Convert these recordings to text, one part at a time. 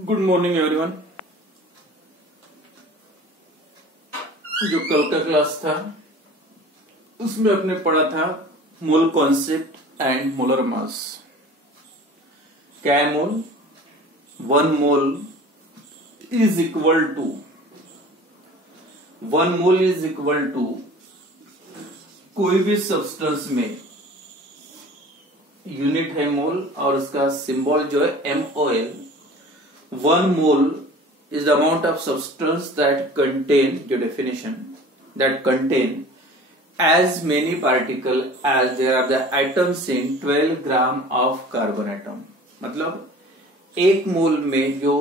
Good morning everyone. जो कल का क्लास था उसमें अपने पढ़ा था mole concept and molar mass. क्या है mole? 1 mole is equal to 1 mole is equal to कोई भी सब्सटेंस में यूनिट है मोल और उसका सिंबल जो है MOL। 1 mole is the amount of substance that contain, your definition, that contain as many particles as there are the atoms in 12 gram of carbon atom। मतलब 1 मोल में जो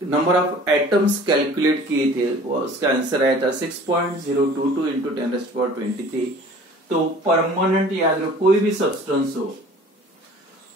नंबर ऑफ एटम्स कैलकुलेट किए थे वो उसका answer आया था 6.022 into 10⁻23। तो परमानेंट याद रखो, कोई भी सब्सटेंस हो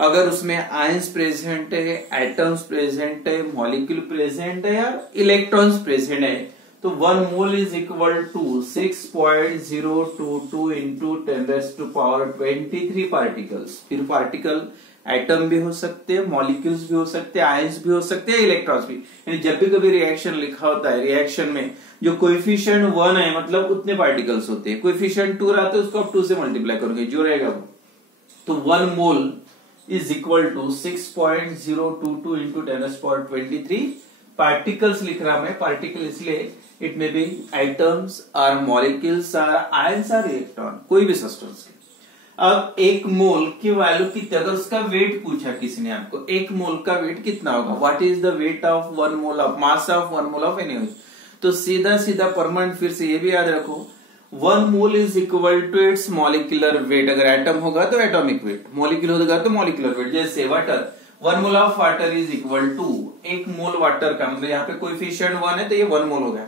अगर उसमें आयंस प्रेजेंट है, एटम्स प्रेजेंट है, मॉलिक्यूल प्रेजेंट है या इलेक्ट्रॉन्स प्रेजेंट है तो 1 mole is equal to 6.022 into 10⁻23 particles. फिर पार्टिकल एटम भी हो सकते हैं, मॉलिक्यूल्स भी हो सकते हैं, आयंस भी हो सकते हैं, इलेक्ट्रॉन्स भी। यानी जब भी कभी रिएक्शन लिखा होता है, रिएक्शन में जो कोएफिशिएंट 1 है मतलब उतने पार्टिकल्स होते हैं, कोएफिशिएंट 2 रहते हैं उसको आप 2 से मल्टीप्लाई करोगे जो रहेगा वो। तो 1 मोल is equal to 6.022 into 10⁻23 particles लिख रहा मैं। पार्टिकल इसलिए इट में बी एटम्स और मॉलिक्यूल्स और आयंस और इलेक्ट्रॉन, कोई भी सब्सटेंस के। अब 1 मोल की वैल्यू कितनी, अगर उसका वेट पूछा किसी ने आपको 1 मोल का वेट कितना होगा, what is the weight of 1 mole of mass of 1 mole of any, तो सीधा सीधा परमानेंट फिर से ये भी याद रखो 1 mole is equal to its molecular weight. अगर एटम होगा तो एटॉमिक वेट, मॉलिक्यूल होगा तो मॉलिक्यूलर वेट। जैसे water, 1 mole of water is equal to 1 mole water का मतलब यहाँ पे कोएफिशिएंट 1 है तो ये 1 मोल हो गया।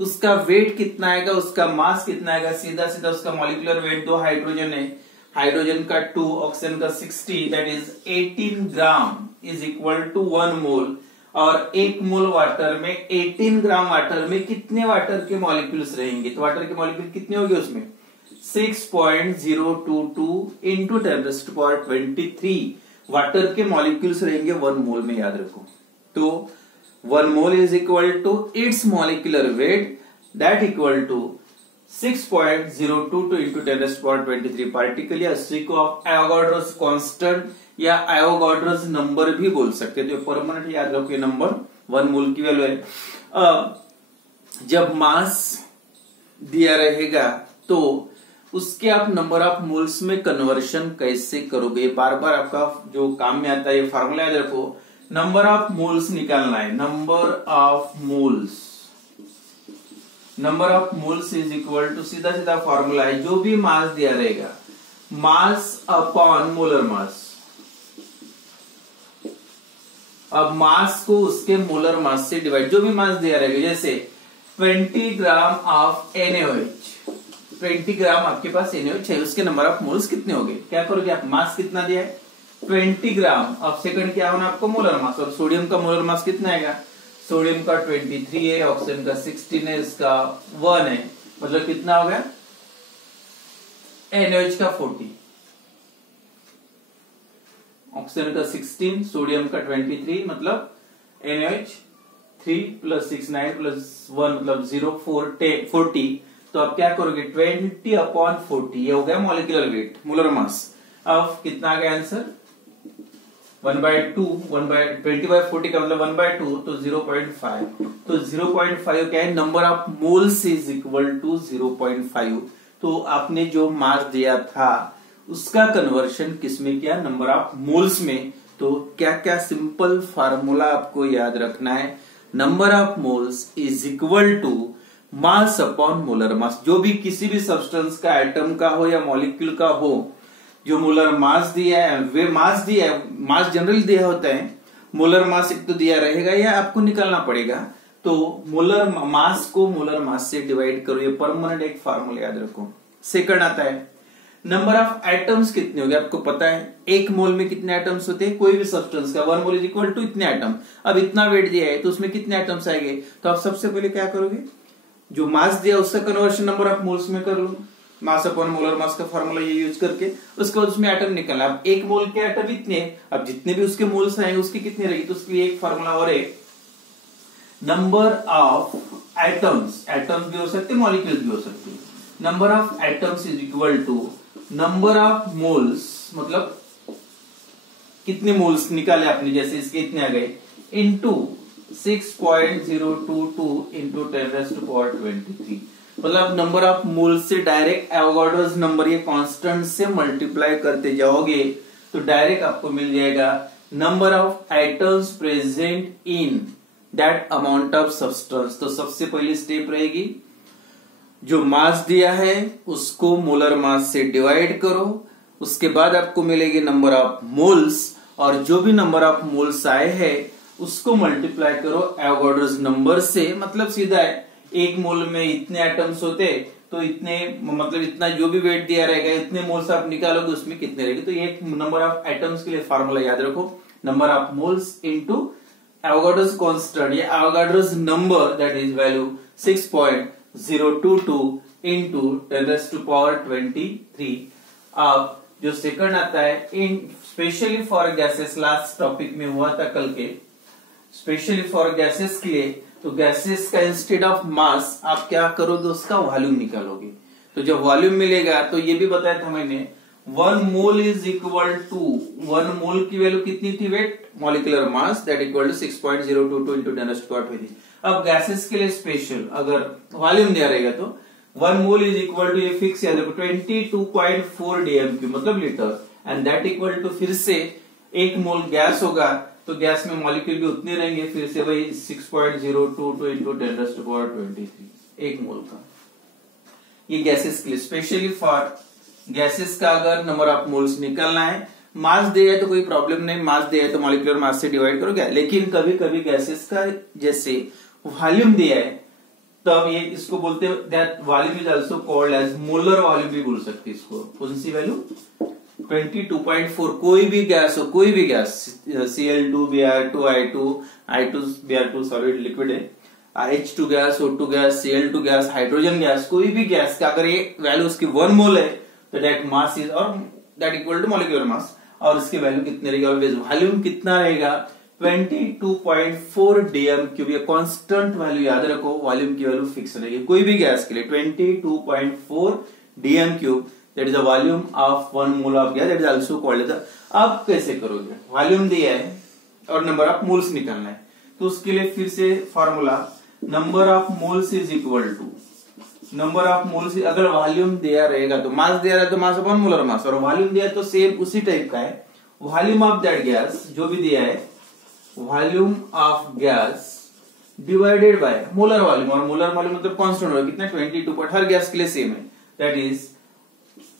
उसका वेट कितना आएगा, उसका मास कितना आएगा, सीधा सीधा उसका मॉलिक्यूलर वेट, 2 हाइड्रोजन है, हाइड्रोजन का 2, ऑक्सीजन का 60, that is 18 gram is equal to 1 mole. और 1 मोल वाटर में 18 ग्राम वाटर में कितने वाटर के मॉलिक्यूल्स रहेंगे, तो वाटर के मॉलिक्यूल कितने होंगे उसमें 6.022 इंटू 10⁻23 वाटर के मॉलिक्यूल्स रहेंगे 1 मोल में, याद रखो। तो 1 mole is equal to its molecular weight that equal to 6.022 into 10⁻23 particle, या उसी को आप एवोगाड्रोस कांस्टेंट या एवोगाड्रोस नंबर भी बोल सकते हैं। तो परमानेंट याद रखो ये नंबर 1 मोल की वैल्यू है। जब मास दिया रहेगा तो उसके आप नंबर ऑफ मोल्स में कन्वर्शन कैसे करोगे, बार बार आपका जो काम में आता है ये फार्मूला याद रखो। नंबर ऑफ मोल्स निकालना है, number of moles, number of moles is equal to सीधा सीधा फॉर्मूला है, जो भी मास दिया रहेगा मास अपॉन मोलर मास। अब मास को उसके मोलर मास से डिवाइड, जो भी मास दिया रहेगा, जैसे 20 ग्राम ऑफ NaOH, 20 ग्राम आपके पास NaOH है, उसके नंबर ऑफ मोल्स कितने होंगे, क्या करोगे आप, मास कितना दिया है 20 ग्राम। अब सेकंड क्या होना आपको, मोलर मास। और सोडियम का मोलर मास कितना आएगा, सोडियम का 23 है, ऑक्सीजन का 16 है, इसका 1 है, मतलब कितना हो गया NaOH का 40, ऑक्सीजन का 16, सोडियम का 23, मतलब NaOH 3 + 6 9 + 1 मतलब 0 4 10 40। तो आप क्या करोगे 20/40, ये हो गया मॉलिक्यूलर वेट, मोलर मास। अब कितना आ गया आंसर 1/2, 20/40 का मतलब 1/2 तो 0.5। तो 0.5 क्या है, number of moles is equal to 0.5। तो आपने जो मास दिया था उसका कन्वर्शन किसमें किया, नंबर ऑफ मोल्स में। तो क्या क्या सिंपल फार्मूला आपको याद रखना है, number of moles is equal to mass upon molar mass. जो भी किसी भी सब्सटेंस का, एटम का हो या मॉलिक्यूल का हो, जो मोलर मास दिया है वे मास दिया है, मास जनरली दिया होता है, मोलर मास एक तो दिया रहेगा या आपको निकालना पड़ेगा। तो मोलर मास को मोलर मास से डिवाइड करो, ये परमानेंट एक फार्मूला याद रखो। सेकंड आता है नंबर ऑफ एटम्स कितने हो गए, आपको पता है 1 मोल में कितने एटम्स होते हैं, कोई भी सब्सटेंस का 1 मोल इज इक्वल टू इतने एटम। अब इतना वेट दिया है तो उसमें कितने एटम्स आएंगे, तो आप सबसे पहले क्या करोगे, जो मास दिया उसका कन्वर्शन नंबर ऑफ मोल्स में कर लो, मास अपॉन मोलर मास का फार्मूला ये यूज करके। उसके बाद उसमें एटम निकलना, अब 1 मोल के एटम इतने, अब जितने भी उसके मोल्स आएंगे उसकी कितनी रहेगी, तो उसके लिए एक फार्मूला और है नंबर ऑफ एटम्स, एटम्स भी हो सकते, मॉलिक्यूल्स भी हो सकते। Number of atoms is equal to number of moles, मतलब कितने मोल्स निकाले आपने, जैसे इसके इतने आ गए, इंटू 6.022 इंटू 10⁻23, मतलब नंबर ऑफ मोल्स से डायरेक्ट एवोगाड्रोस नंबर, ये कांस्टेंट से मल्टीप्लाई करते जाओगे तो डायरेक्ट आपको मिल जाएगा number of atoms present in that amount of substance. तो सबसे पहली स्टेप रहेगी, जो मास दिया है उसको मोलर मास से डिवाइड करो, उसके बाद आपको मिलेगी नंबर ऑफ मोल्स, और जो भी नंबर ऑफ मोल्स आए हैं उसको मल्टीप्लाई करो एवोगाड्रोस नंबर से। मतलब सीधा है, एक मोल में इतने एटम्स होते तो इतने, मतलब इतना जो भी वेट दिया रहेगा इतने मोल्स आप निकालोगे उसमें कितने रहेंगे। तो ये नंबर ऑफ एटम्स के लिए फार्मूला याद रखो, number of moles into Avogadro's constant, ये Avogadro's number that is value 6.022 into 10⁻23। अब जो सेकंड आता है, in specially for gases, last topic में हुआ था कल के, स्पेशली फॉर गैसेस के लिए, तो गैसेस का इंस्टेड ऑफ मास आप क्या करोगे, उसका वॉल्यूम निकालोगे। तो जब वॉल्यूम मिलेगा तो ये भी बताया था मैंने, 1 mole is equal to, 1 mole की वैल्यू कितनी थी, weight molecular mass that equal to 6.022 into 10⁻23। अब गैसेस के लिए स्पेशल अगर वॉल्यूम दिया रहेगा तो 1 मोल इज इक्वल टू, ये फिक्स याद रखो, 22.4 DMQ मतलब litre, and that equal to, फिर से 1 मोल गैस होगा तो गैस में मॉलिक्यूल भी उतने रहेंगे, फिर से वही 6.022 इंटू 10⁻23, 1 मोल का। ये गैसेस के लिए, स्पेशली फॉर गैसेस का अगर नंबर ऑफ मोल्स निकलना है, मास दिया है तो कोई प्रॉब्लम नहीं, मास दिया है तो मॉलिक्यूलर मास से डिवाइड करो क्या। लेकिन कभी कभी गैसेस का जैसे वॉल्यूम दिया है तब ये इसको बोलते हैं, that volume is also called as molar volume भी बोल सकते हैं इसको। कौन सी वैल्यू, 22.4, कोई भी गैस हो, कोई भी gas, Cl2 Br2 I2 Br2 solid liquid है, H2 gas, O2 gas, Cl2 gas, hydrogen gas, कोई भी गैस का अगर ये वैल्यू उसकी 1 मोल है तो दैट मास इज, और that equal to molecular mass, और इसकी वैल्यू कितनी रहेगी, ऑलवेज वॉल्यूम कितना रहेगा, 22.4 DMQ। ये कांस्टेंट वैल्यू याद रखो, वॉल्यूम की वैल्यू फिक्स रहेगी कोई भी गैस के लिए, 22.4 DMQ, that is the volume of 1 mole of gas, that is also called as. अब कैसे करोगे, वॉल्यूम दिया है और नंबर ऑफ मोल्स निकालना है, तो उसके लिए फिर से formula, number of moles is equal to number of moles, अगर वॉल्यूम दिया रहेगा तो मास दिया रहा है तो मास अपॉन मोलर मास, और वॉल्यूम दिया है तो सेम उसी टाइप का है, वॉल्यूम ऑफ दैट गैस जो भी दिया है, volume of gas divided by molar volume, और मोलर वॉल्यूम मतलब कांस्टेंट होगा कितना, 22, पर हर गैस के लिए सेम है, that is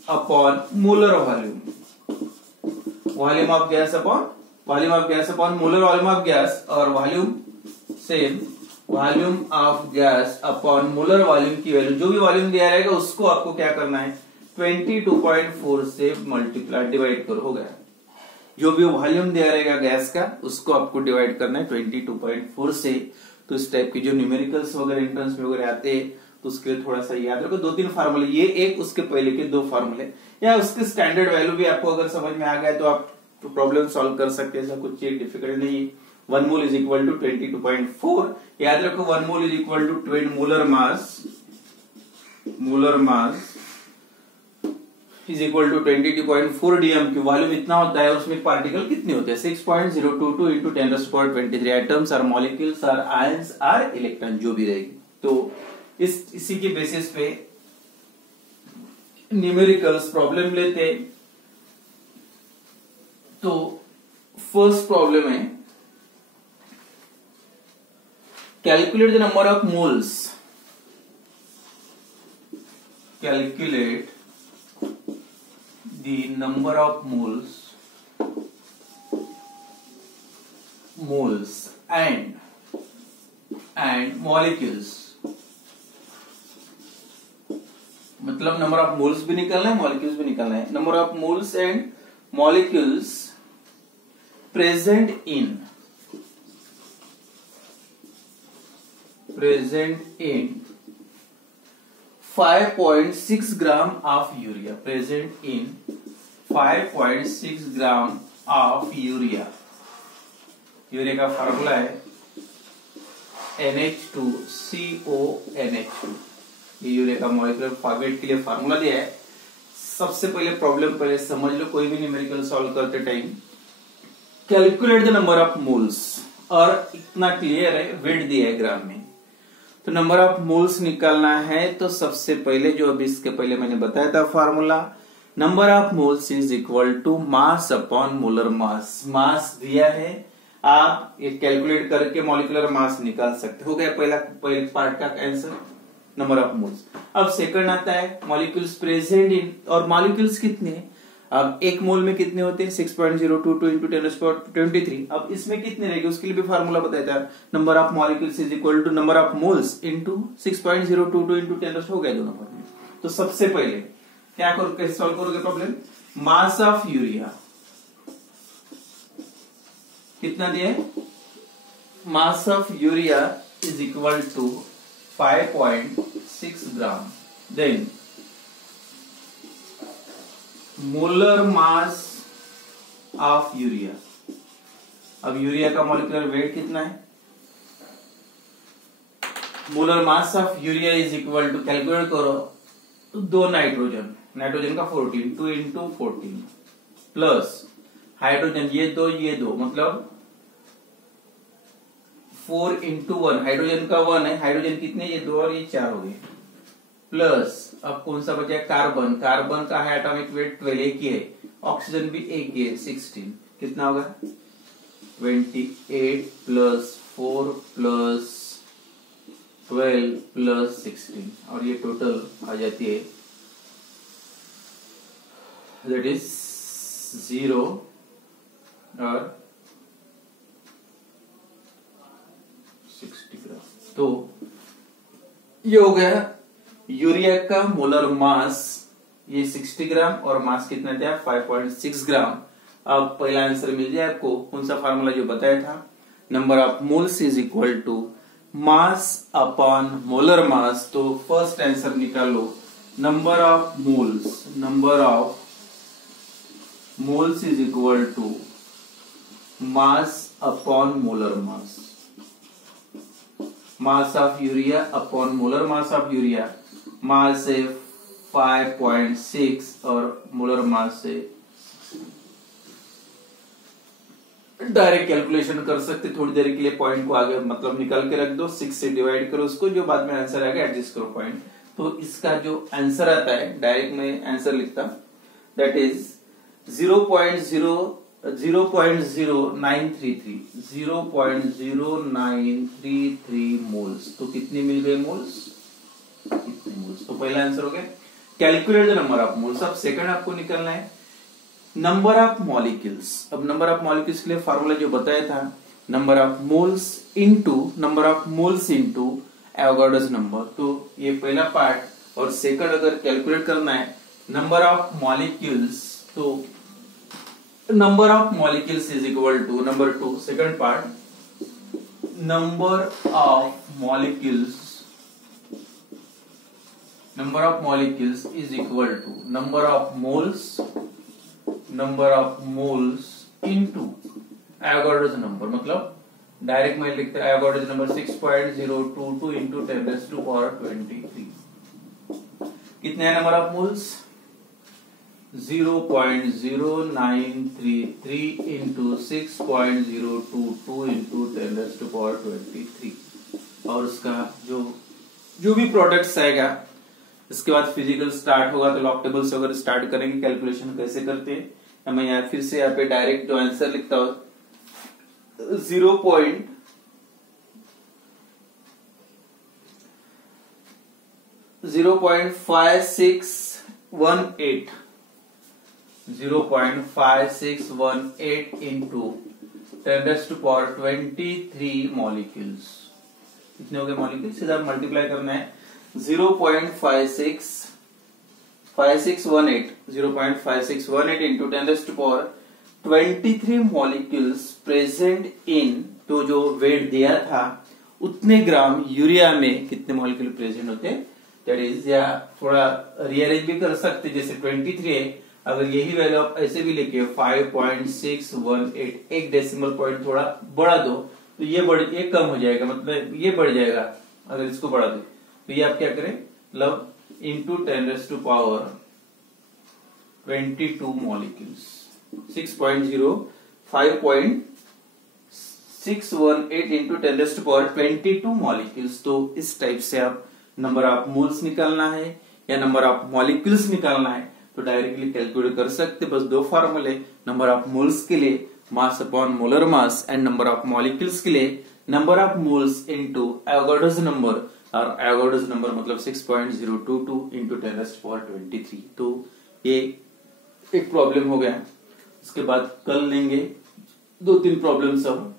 upon molar volume, volume of gas upon molar volume of gas, और volume same, volume of gas upon molar volume की वैल्यू, जो भी वॉल्यूम दिया रहेगा उसको आपको क्या करना है, 22.4 से मल्टीप्लाई डिवाइड करो, हो गया। जो भी वॉल्यूम दिया रहेगा गैस का उसको आपको डिवाइड करना है 22.4 से। तो इस टाइप के जो न्यूमेरिकल्स वगैरह एंट्रेंस में वगैरह आते हैं तो उसके लिए थोड़ा सा याद रखो, 2-3 फार्मूले, ये एक, उसके पहले के 2 फार्मूले, या उसके स्टैंडर्ड वैल्यू भी आपको अगर समझ में आ गया तो आप प्रॉब्लम सॉल्व कर सकते हैं, ऐसा कुछ चीज डिफिकल्ट नहीं है। 1 मोल इज इक्वल टू 22.4, याद रखो 1 mole is equal to 20 molar mass is equal to 22.4 DMQ। Volume इतना होता है, उसमें पार्टिकल कितने होते हैं, 6.022 इंटू 10⁻23 एटम्स और मॉलिक्यूल्स और आयंस और इलेक्ट्रॉन जो भी रहेगी। तो इसी के बेसिस पे न्यूमेरिकल्स प्रॉब्लम लेते। तो फर्स्ट प्रॉब्लम है, calculate the number of moles, calculate the number of moles and molecules, मतलब नंबर ऑफ मोल्स भी निकालना है, मॉलिक्यूल्स भी निकालना है। Number of moles and molecules present in 5.6 gram of urea, present in 5.6 gram of urea. Urea का formula है NH2CONH2। ये यूरिया का मॉलिक्यूलर वेट के लिए फार्मूला दिया है। सबसे पहले प्रॉब्लम पहले समझ लो, कोई भी न्यूमेरिकल सॉल्व करते time calculate the number of moles, और इतना क्लियर है वेट दिया है ग्राम में, तो नंबर ऑफ मोल्स निकालना है। तो सबसे पहले जो अभी इसके पहले मैंने बताया था formula, number of moles is equal to mass upon molar mass. Mass दिया है, आप ये कैलकुलेट करके मॉलिक्यूलर मास निकाल सकते हो। गया पहले पार्ट का आंसर नंबर ऑफ मोल्स। अब सेकंड आता है मॉलिक्यूल्स प्रेजेंट इन, और मॉलिक्यूल्स कितने, अब एक मोल में कितने होते हैं 6.022 इंटू 10⁻23। अब इसमें कितने रहेंगे उसके लिए भी फार्मूला बताया था, number of molecules is equal to number of moles into 6.022 into 10 हो गया 2 नंबर में। तो सबसे पहले क्या करोगे, कैसे सॉल्व करोगे प्रॉब्लम, मास ऑफ यूरिया कितना दिया है, mass of urea is equal to 5.6 gram, then molar mass of urea. अब यूरिया का मॉलिक्यूलर वेट कितना है, molar mass of urea is equal to, calculate करो तो 2 नाइट्रोजन, नाइट्रोजन का 14, 2 इंटू 14 प्लस हाइड्रोजन ये दो मतलब 4 इंटू 1, हाइड्रोजन का 1 है, हाइड्रोजन कितने, ये 2 और ये 4 हो गए, प्लस अब कौन सा बचा है कार्बन, कार्बन का है एटॉमिक वेट 12, एक ही है, ऑक्सीजन भी एक ही है 16, कितना होगा 28 प्लस 4 प्लस 12 प्लस 16, और ये टोटल आ जाती है दैट इज 0 और 60 ग्राम। तो ये हो गया यूरिया का मोलर मास, ये 60 ग्राम और मास कितना था 5.6 ग्राम। अब पहला आंसर मिल जाए आपको, कौन सा फार्मूला जो बताया था, number of moles is equal to mass upon molar mass. तो फर्स्ट आंसर निकालो, number of moles is equal to mass upon molar mass, mass of urea upon molar mass of urea, mass से 5.6 और molar mass से, direct calculation कर सकते, थोड़ी देर के लिए पॉइंट को आगे मतलब निकाल के रख दो, 6 से डिवाइड करो उसको, जो बाद में आंसर आएगा एडजस्ट करो पॉइंट। तो इसका जो आंसर आता है डायरेक्ट मैं आंसर लिखता, दैट इज 0.0933 मोल्स। तो कितने मिल गए मोल्स, कितने मोल्स, तो पहला आंसर हो गया। Calculate the number of moles. अब सेकंड आपको निकालना है नंबर ऑफ मॉलिक्यूल्स। अब नंबर ऑफ मॉलिक्यूल्स के लिए फार्मूला जो बताया था, number of moles into Avogadro's number. तो ये पहला पार्ट, और सेकंड अगर कैलकुलेट करना है नंबर ऑफ मॉलिक्यूल्स, तो number of molecules is equal to number 2, second part, number of molecules is equal to number of moles into Avogadro's number. मतलब direct मैं लिखता है एवोगाड्रोस नंबर 6.022 इंटू 10⁻23। कितने हैं number of moles, 0.0933 into 6.022 into 10⁻23। और उसका जो भी प्रोडक्ट्स आएगा, इसके बाद फिजिकल स्टार्ट होगा, तो लॉग टेबल से अगर स्टार्ट करेंगे कैलकुलेशन कैसे करते हैं। मैं यहाँ फिर से यहाँ पे डायरेक्ट जो आंसर लिखता हूं 0.5618 इंटू 10⁻23 मॉलिक्यूल्स। कितने हो गए मॉलिक्यूल, सीधा मल्टीप्लाई करना है 0.5618 इंटू 10⁻23 मॉलिक्यूल्स प्रेजेंट इन। तो जो वेट दिया था उतने ग्राम यूरिया में कितने मॉलिक्यूल प्रेजेंट होते हैं, दैट इज, या थोड़ा रियलाइज भी कर सकते, जैसे 23 है, अगर यही वैल्यू आप ऐसे भी लिखे 5.618, एक डेसिमल पॉइंट थोड़ा बढ़ा दो, तो तो ये कम हो जाएगा, मतलब ये बढ़ जाएगा अगर इसको बढ़ा दे। तो ये आप क्या करें, मतलब इंटू 10⁻22 मॉलिक्यूल्स 5.618 इंटू 10⁻22 मॉलिक्यूल्स। तो इस टाइप से आप नंबर ऑफ मोल्स निकालना है या नंबर ऑफ मॉलिक्यूल्स निकालना है तो डायरेक्टली कैलकुलेट कर सकते। बस दो फॉर्मूले, नंबर ऑफ मोल्स के लिए मास upon molar mass and number of molecules के लिए number of moles into Avogadro's number, और एवोगाड्रोस नंबर मतलब 6.022 इंटू 10⁻23। तो ये एक प्रॉब्लम हो गया। इसके बाद कल लेंगे 2-3 प्रॉब्लम्स और